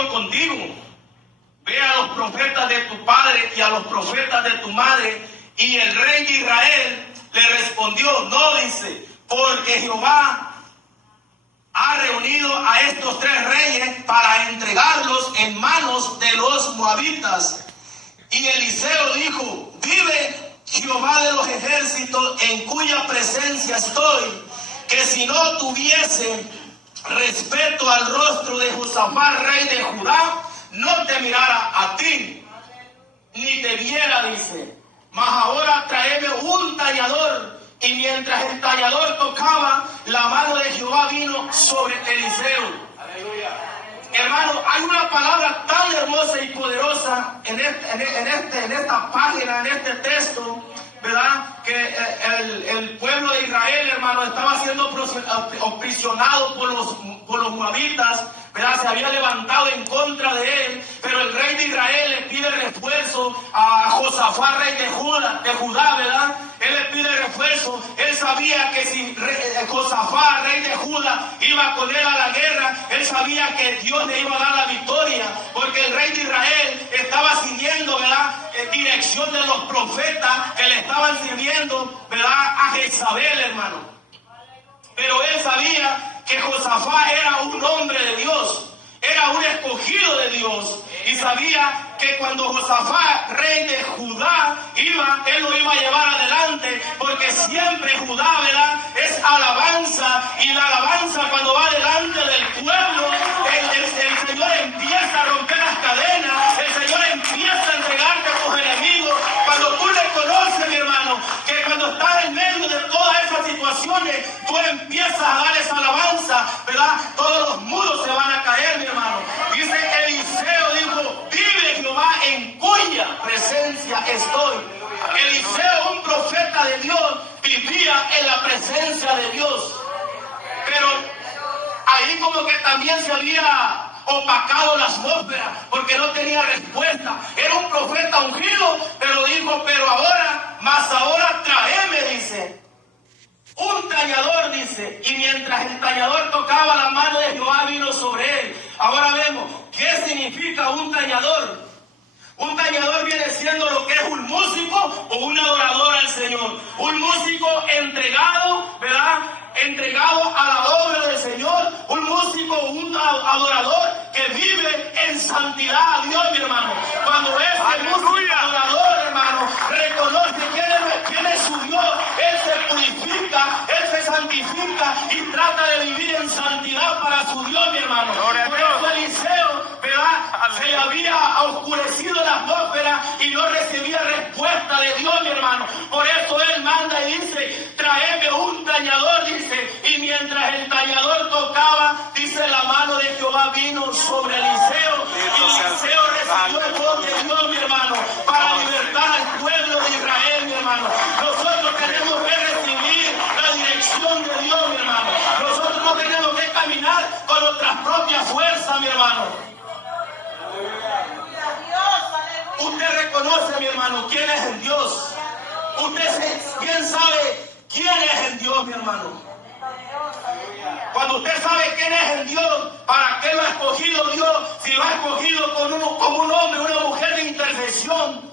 yo contigo. Ve a los profetas de tu padre y a los profetas de tu madre. Y el rey de Israel le respondió, no, dice, porque Jehová ha reunido a estos 3 reyes para entregarlos en manos de los moabitas. Y Eliseo dijo, vive Jehová de los ejércitos, en cuya presencia estoy, que si no tuviese respeto al rostro de Josafat, rey de Judá, no te mirara a ti, ni te viera, dice. Mas ahora tráeme un tallador. Y mientras el tallador tocaba, la mano de Jehová vino sobre Eliseo. Aleluya. Hermano, hay una palabra tan hermosa y poderosa en esta página, en este texto, ¿verdad? Que el pueblo de Israel, hermano, estaba siendo aprisionado por los moabitas, ¿verdad? Se había levantado en contra de él, pero el rey de Israel le pide refuerzo a Josafat, rey de Judá, ¿verdad? Él le pide refuerzo. Él sabía que si Josafat, rey de Judá, iba con él a la guerra, él sabía que Dios le iba a dar la victoria, porque el rey de Israel estaba siguiendo, ¿verdad?, dirección de los profetas que le estaban sirviendo, ¿verdad?, a Jezabel, hermano. Pero él sabía que Josafat era un hombre de Dios, era un escogido de Dios, y sabía que cuando Josafat, rey de Judá, iba, él lo iba a llevar adelante, porque siempre Judá, ¿verdad?, es alabanza, y la alabanza cuando va delante del pueblo, el Señor empieza a romper las cadenas, el Señor empieza a entregarte a tus enemigos. Cuando tú reconoces, mi hermano, que cuando estás en medio de todas esas situaciones, tú empiezas a dar esa alabanza, ¿verdad? Todos los muros se van a caer, mi hermano. Dice Eliseo, dijo, vive Jehová en cuya presencia estoy. Eliseo, un profeta de Dios, vivía en la presencia de Dios. Pero ahí como que también se había opacado la atmósfera, porque no tenía respuesta. Era un profeta ungido, pero dijo, pero ahora, más ahora tráeme, dice, un tallador, dice. Y mientras el tallador tocaba, la mano de Jehová vino sobre él. Ahora vemos, ¿qué significa un tallador? Un tallador viene siendo lo que es un músico o un adorador al Señor. Un músico entregado, ¿verdad?, entregado a la obra del Señor. Un músico, un adorador que vive en santidad a Dios, mi hermano. Cuando ese músico adorador, hermano, reconoce quién es su Dios, él se purifica, él se santifica y trata de vivir en santidad para su Dios, mi hermano. Por eso Eliseo, ¿verdad?, se le había oscurecido la atmósfera y no recibía respuesta de Dios, mi hermano. Por eso él manda y dice, tráeme un tallador, dice. Y mientras el tallador tocaba, dice, la mano de Jehová vino sobre Eliseo. Y Eliseo recibió el don de Dios, mi hermano, para libertar al pueblo de Israel, mi hermano. Nosotros tenemos que recibir la dirección de Dios, mi hermano. Nosotros no tenemos que caminar con nuestras propias fuerzas, mi hermano. Usted reconoce, mi hermano, quién es el Dios. Usted bien sabe quién es el Dios, mi hermano. Cuando usted sabe quién es el Dios, ¿para qué lo ha escogido Dios? Si lo ha escogido como un hombre, una mujer de intercesión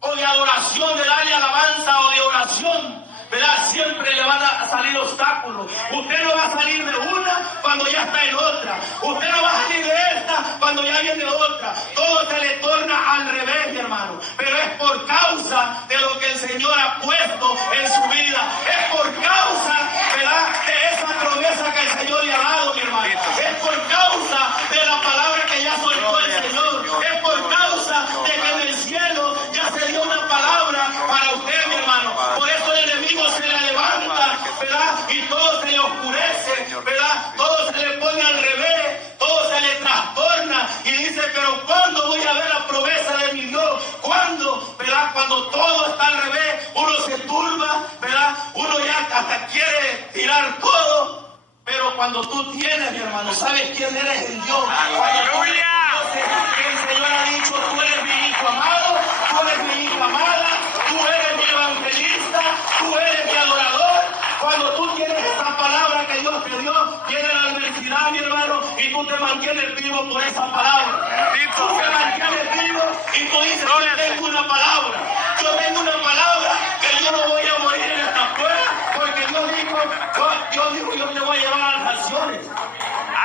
o de adoración, de darle alabanza o de oración, ¿verdad? Siempre le van a salir obstáculos. Usted no va a salir de una cuando ya está en otra. Usted no va a salir de esta cuando ya viene otra. Todo se le torna al revés, mi hermano. Pero es por causa de lo que el Señor ha puesto en su vida. Es por causa, ¿verdad?, de esa promesa que el Señor le ha dado, mi hermano. Es por causa de la palabra que ya soltó el Señor. Es por causa de que en el cielo ya se dio una palabra para usted, mi hermano. Por eso el enemigo se le levanta, ¿verdad?, y todo se le oscurece, ¿verdad? Todo se le pone al revés, todo se le trastorna y dice, pero ¿cuándo voy a ver la promesa de mi Dios? ¿Cuándo? ¿Verdad? Cuando todo está al revés, uno se turba, ¿verdad? Uno ya hasta quiere tirar todo. Pero cuando tú tienes, mi hermano, sabes quién eres en Dios. ¡Aleluya! El Señor ha dicho, tú eres mi hijo amado, tú eres mi hija amada, tú eres mi evangelista, tú eres mi adorador. Cuando tú tienes esa palabra que Dios te dio, viene la adversidad, mi hermano, y tú te mantienes vivo vivo por esa palabra. Tú te mantienes vivo y tú dices, yo tengo una palabra. Yo tengo una palabra que yo no voy a morir en esta prueba, porque Dios dijo, yo te voy a llevar a las naciones.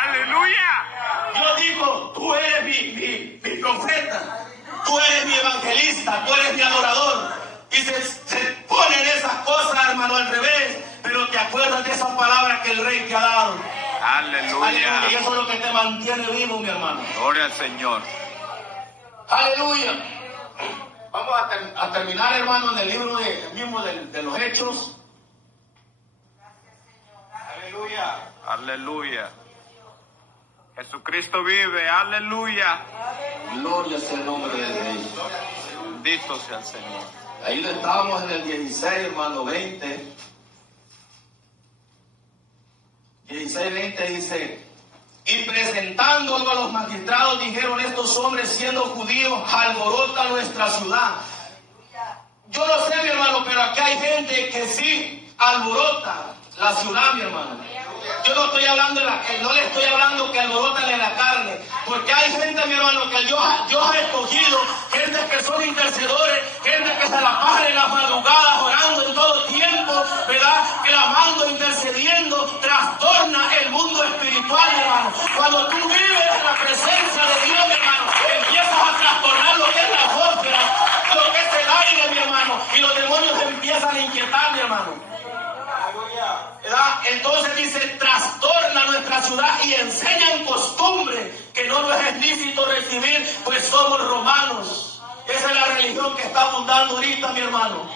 Aleluya. Dios dijo, tú eres mi profeta, tú eres mi evangelista, tú eres mi adorador. Y se ponen esas cosas, hermano, al revés, pero te acuerdas de esas palabras que el Rey te ha dado. Aleluya. Y eso es lo que te mantiene vivo, mi hermano. Gloria al Señor. Aleluya. Vamos a terminar, hermano, en el libro de los Hechos. Aleluya. Aleluya. Jesucristo vive. Aleluya. Gloria sea el nombre del Rey. Bendito sea el Señor. Ahí estábamos en el 16, hermano, 20. 16:20 dice: y presentándolo a los magistrados, dijeron: estos hombres, siendo judíos, alborotan nuestra ciudad. Yo no sé, mi hermano, pero aquí hay gente que sí alborota la ciudad, mi hermano. Yo no estoy hablando no le estoy hablando que alborotan en la carne, porque hay gente, mi hermano, que Dios ha escogido, gente que son intercedores, gente que se la pasan en las madrugadas orando en todo tiempo, ¿verdad? Clamando, intercediendo, trastorna el mundo espiritual, hermano. Cuando tú vives en la presencia de Dios, mi hermano, empiezas a trastornar lo que es la atmósfera, lo que es el aire, mi hermano, y los demonios empiezan a inquietar, mi hermano. ¿Verdad? Entonces dice, trastorna nuestra ciudad y enseñan costumbre que no nos es lícito recibir, pues somos romanos. Esa es la religión que está abundando ahorita, mi hermano.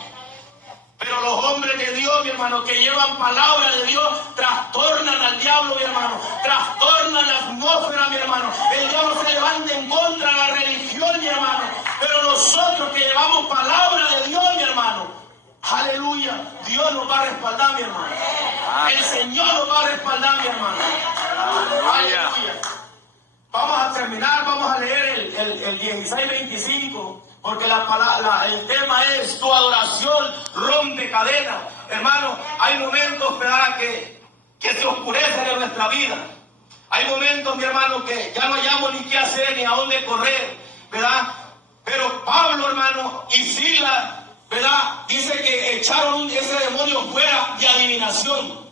Pero los hombres de Dios, mi hermano, que llevan palabra de Dios, trastornan al diablo, mi hermano, trastornan la atmósfera, mi hermano. El diablo se levanta en contra de la religión, mi hermano. Pero nosotros que llevamos palabra de Dios, mi hermano, aleluya, Dios nos va a respaldar, mi hermano. El Señor nos va a respaldar, mi hermano. Aleluya. Vamos a terminar, vamos a leer el 16:25, porque el tema es: tu adoración rompe cadenas. Hermano, hay momentos, ¿verdad?, que se oscurecen en nuestra vida. Hay momentos, mi hermano, que ya no hallamos ni qué hacer ni a dónde correr, ¿verdad? Pero Pablo, hermano, y Silas, ¿verdad?, dice que echaron ese demonio fuera de adivinación,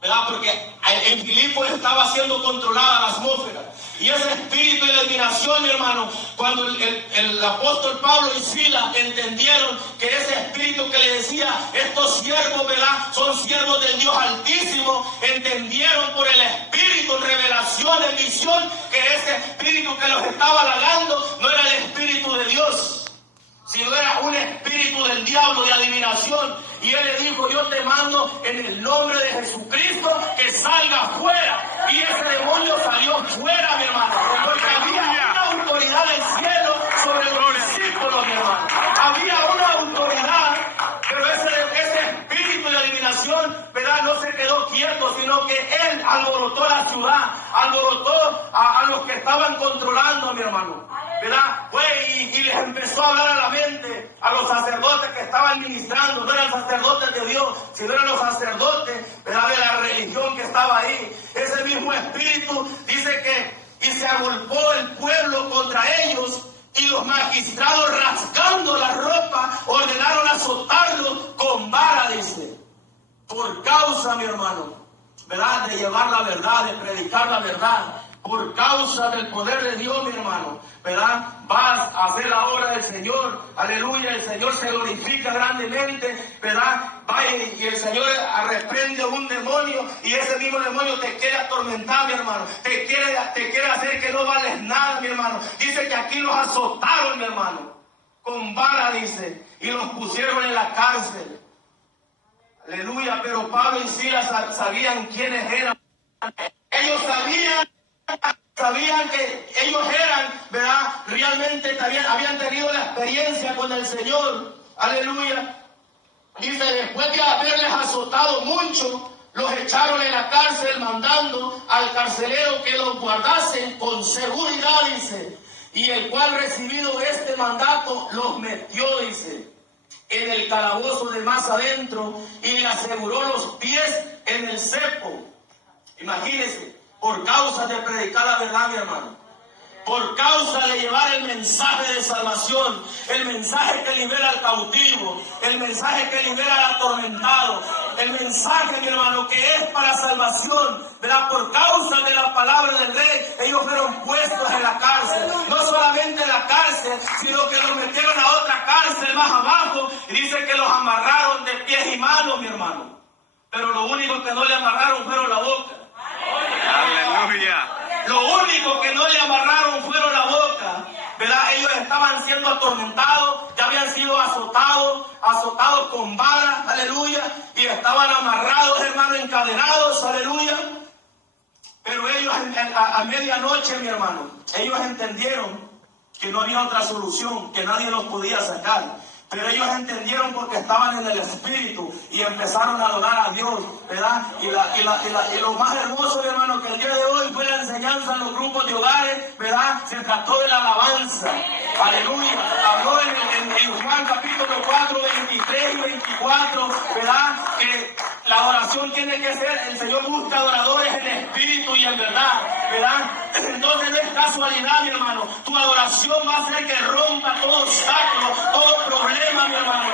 ¿verdad? Porque en Filipos estaba siendo controlada la atmósfera. Y ese espíritu de adivinación, mi hermano, cuando el apóstol Pablo y Silas entendieron que ese espíritu que le decía, estos siervos, ¿verdad?, son siervos del Dios Altísimo, entendieron por el espíritu en revelación, en visión, que ese espíritu que los estaba halagando no era el espíritu de Dios, sino era un espíritu del diablo de adivinación. Y él le dijo: yo te mando en el nombre de Jesucristo que salga fuera. Y ese demonio salió fuera, mi hermano, porque había una autoridad del cielo sobre los discípulos, mi hermano. Había una autoridad, pero ese espíritu de adivinación, ¿verdad?, no se quedó quieto, sino que él alborotó la ciudad, alborotó a los que estaban controlando, mi hermano, ¿verdad? Y les empezó a hablar a la mente a los sacerdotes que estaban ministrando. No eran sacerdotes de Dios, sino eran los sacerdotes, ¿verdad?, de la religión que estaba ahí. Ese mismo espíritu dice que y se agolpó el pueblo contra ellos, y los magistrados, rasgando la ropa, ordenaron azotarlos con vara, dice, por causa, mi hermano, ¿verdad?, de llevar la verdad, de predicar la verdad. Por causa del poder de Dios, mi hermano, ¿verdad?, vas a hacer la obra del Señor. Aleluya, el Señor se glorifica grandemente, ¿verdad? Va y el Señor reprende un demonio, y ese mismo demonio te quiere atormentar, mi hermano. Te quiere hacer que no vales nada, mi hermano. Dice que aquí los azotaron, mi hermano, con vara, dice, y los pusieron en la cárcel. Aleluya, pero Pablo y Silas sabían quiénes eran. Ellos sabían que ellos eran, ¿verdad?, realmente habían tenido la experiencia con el Señor. Aleluya. Dice: después de haberles azotado mucho, los echaron en la cárcel, mandando al carcelero que los guardase con seguridad, dice, y el cual, recibido este mandato, los metió, dice, en el calabozo de más adentro, y le aseguró los pies en el cepo. Imagínense, por causa de predicar la verdad, mi hermano. por causa de llevar el mensaje de salvación, el mensaje que libera al cautivo, el mensaje que libera al atormentado, el mensaje, mi hermano, que es para salvación, ¿verdad? Por causa de la palabra del Rey, ellos fueron puestos en la cárcel. No solamente en la cárcel, sino que los metieron a otra cárcel más abajo, y dice que los amarraron de pies y manos, mi hermano. Pero lo único que no le amarraron fueron la boca. Aleluya. Lo único que no le amarraron fueron la boca, ¿verdad? Ellos estaban siendo atormentados, ya habían sido azotados con varas, aleluya, y estaban amarrados, hermano, encadenados, aleluya. Pero ellos a medianoche, mi hermano, ellos entendieron que no había otra solución, que nadie los podía sacar. Pero ellos entendieron porque estaban en el Espíritu y empezaron a adorar a Dios, ¿verdad? Y lo más hermoso, mi hermano, que el día de hoy fue la enseñanza en los grupos de hogares, ¿verdad? Se trató de la alabanza. Aleluya. Habló en Juan capítulo 4, 23 y 24, ¿verdad? Que la adoración tiene que ser, el Señor busca adoradores en espíritu y en verdad, ¿verdad? Entonces no es casualidad, mi hermano. Tu adoración va a hacer que rompa todo obstáculo, todo problema, mi hermano.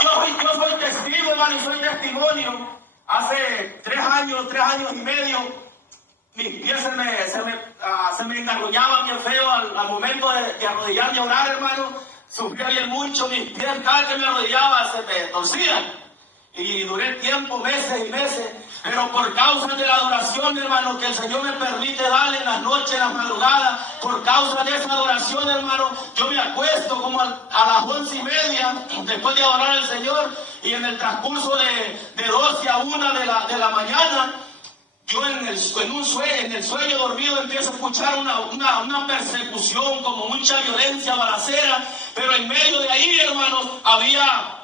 Yo soy testigo, hermano, y soy testimonio. Hace 3 años y medio, mis pies se me engarruñaban bien feo al momento de arrodillarme a orar, hermano. Sufría bien mucho, mis pies cada que me arrodillaba se me torcían. Y duré tiempo, meses y meses, pero por causa de la adoración, hermano, que el Señor me permite darle en las noches, en las madrugadas, por causa de esa adoración, hermano, yo me acuesto como a las 11:30, después de adorar al Señor, y en el transcurso de 12 a 1 de la mañana, yo en el sueño dormido empiezo a escuchar una persecución, como mucha violencia, balacera, pero en medio de ahí, hermanos, había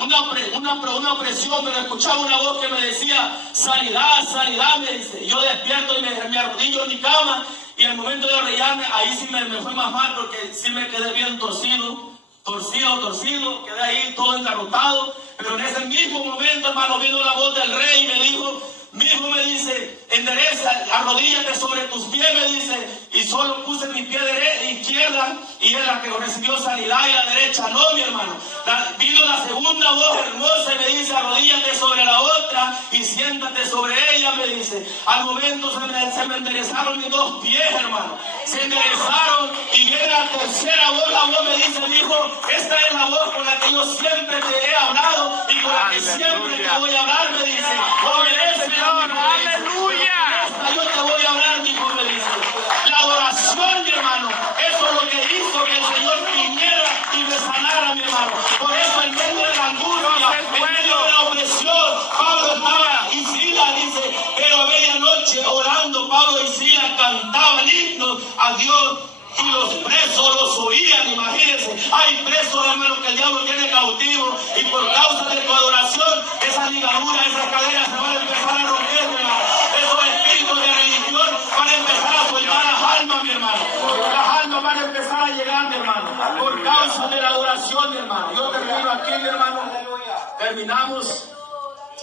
una presión, pero escuchaba una voz que me decía, sanidad, me dice. Yo despierto y me arrodillo en mi cama, y al momento de arrodillarme, ahí sí me fue más mal, porque sí me quedé bien torcido, quedé ahí todo engarrotado, pero en ese mismo momento, hermano, vino la voz del Rey y me dijo, mismo me dice, endereza, arrodíllate sobre tus pies, me dice, y solo puse mi pie izquierda, y es la que recibió sanidad, y la derecha no, mi hermano. Vino la segunda voz hermosa y me dice, arrodíllate sobre la otra y siéntate sobre ella, me dice. Al momento se me enderezaron mis 2 pies, hermano. Se enderezaron y viene la tercera voz, la voz me dice, dijo, esta es la voz con la que yo siempre te he hablado y con la que siempre te voy a hablar, me dice. Obedece, aleluya. yo te voy a hablar, hijo, me dice. La adoración, mi hermano, eso es lo que hizo que el Señor viniera y me sanara, mi hermano. Por eso en medio de la angustia, en medio de la opresión, Pablo estaba y Silas dice, pero a medianoche orando, Pablo y Silas cantaban himnos a Dios. Y los presos los oían, imagínense. Hay presos, hermanos, que el diablo tiene cautivo, y por causa de tu adoración, esas ligaduras, esas cadenas se van a empezar a romper, mi hermano. Esos espíritus de religión van a empezar a soltar las almas, mi hermano. Las almas van a empezar a llegar, mi hermano, por causa de la adoración, mi hermano. Yo termino aquí, mi hermano. Terminamos,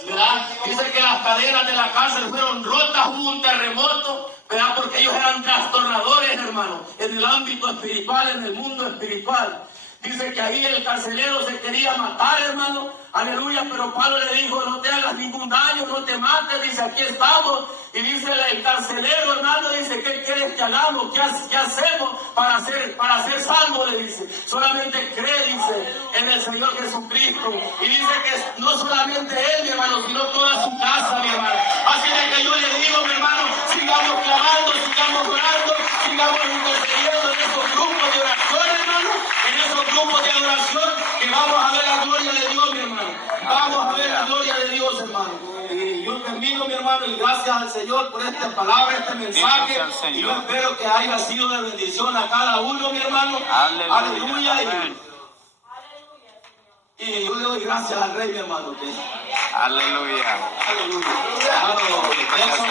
¿verdad? Dice que las cadenas de la cárcel fueron rotas, hubo un terremoto, ¿verdad? Porque ellos eran trastornadores, hermano, en el ámbito espiritual, en el mundo espiritual. Dice que ahí el carcelero se quería matar, hermano, aleluya, pero Pablo le dijo, no te hagas ningún daño, no te mates, dice, aquí estamos. Y dice el carcelero, hermano, dice, ¿qué quieres que hagamos? ¿Qué hacemos para ser salvo? Le dice, solamente cree, dice, en el Señor Jesucristo. Y dice que no solamente él, mi hermano, sino toda su casa, mi hermano. Así de que yo le digo, mi hermano, sigamos clamando, sigamos orando, sigamos intercediendo en esos grupos de oración, hermano, en esos grupos de adoración, que vamos a ver la gloria de Dios, mi hermano. Vamos a ver la gloria de Dios, hermano. Y yo termino, mi hermano, y gracias al Señor por esta palabra, este mensaje. Y yo espero que haya sido de bendición a cada uno, mi hermano. Aleluya. Y yo le doy gracias al Rey, mi hermano. Aleluya. Aleluya. Gracias.